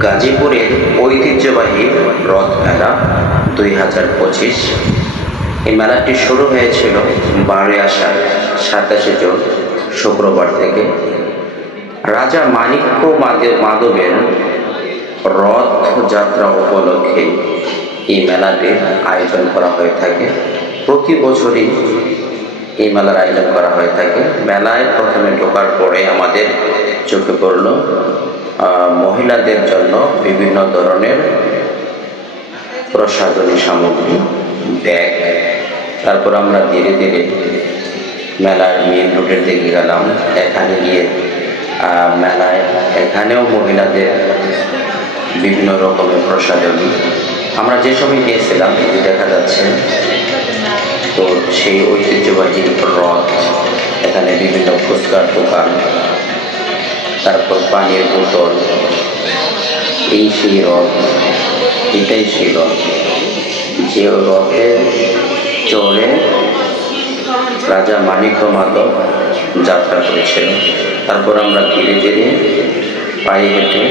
গাজীপুরের ঐতিহ্যবাহী রথ মেলা 2025। এই মেলাটি শুরু হয়েছিল 12 আষাঢ় 27 জুন শুক্রবার থেকে। রাজা মাণিক্য মাধবের রথযাত্রা উপলক্ষে এই মেলাটির আয়োজন করা হয়ে থাকে। প্রতি বছরই এই মেলার আয়োজন করা হয়ে থাকে। মেলায় প্রথমে ঢোকার পরে আমাদের চোখে পড়ল মহিলাদের জন্য বিভিন্ন ধরনের প্রসাধনী সামগ্রী, ব্যাগ। তারপর আমরা ধীরে ধীরে মেলার মেন রোডের দিকে গেলাম। এখানে গিয়ে মেলায় এখানেও মহিলাদের বিভিন্ন রকমের প্রসাধনী। আমরা যে সময় গিয়েছিলাম দেখা যাচ্ছে তো সেই ঐতিহ্যবাহী রথ, এখানে বিভিন্ন ফুচকার দোকান, তারপর পানির বোতল। এই সেই রথ, এটাই সেই রথ যে রথে চড়ে রাজা মাণিক্য মাধব যাত্রা করেছিল। তারপর আমরা ধীরে ধীরে পায়ে হেঁটে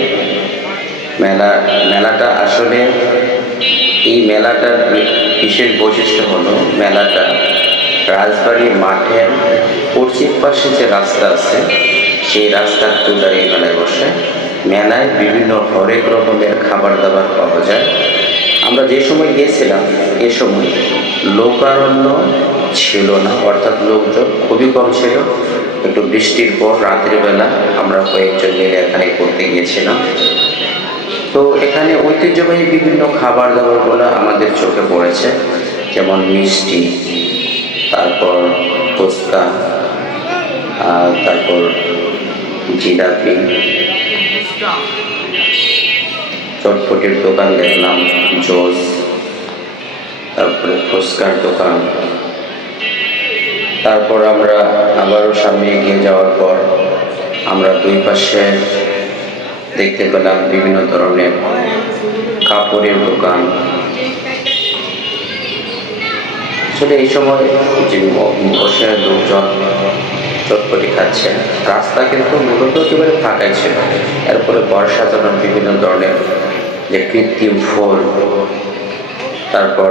মেলাটা আসলে এই মেলাটার বিশেষ বৈশিষ্ট্য হলো মেলাটা রাজবাড়ির মাঠের পশ্চিম পাশে যে রাস্তা আছে সেই রাস্তার দুধারে এই মেলায় বসে। মেলায় বিভিন্ন হরেক রকমের খাবার দাবার পাওয়া যায়। আমরা যে সময় গিয়েছিলাম এ সময় লোকারণ্য ছিল না, অর্থাৎ লোকজন খুবই কম ছিল। একটু বৃষ্টির পর রাত্রিবেলা আমরা কয়েকজন মিলে এখানে ঘুরতে গিয়েছিলাম। তো এখানে ঐতিহ্যবাহী বিভিন্ন খাবার দাবারগুলো আমাদের চোখে পড়েছে, যেমন মিষ্টি, তারপর ফুচকা, তারপর জিলাপি, চটপটির দোকান দেখলাম, জুস, তারপরে ফুচকার দোকান। তারপর আমরা আবারও সামনে এগিয়ে যাওয়ার পর আমরা দুই পাশে দেখতে পেলাম বিভিন্ন ধরনের কাপড়ের দোকান। আসলে এই সময় যে বসে লোকজন চটপটি খাচ্ছে, রাস্তা কিন্তু মূলত একেবারে ফাঁকাই ছিল। এরপরে বর্ষা সাজানোর বিভিন্ন ধরনের যে কৃত্রিম ফুল, তারপর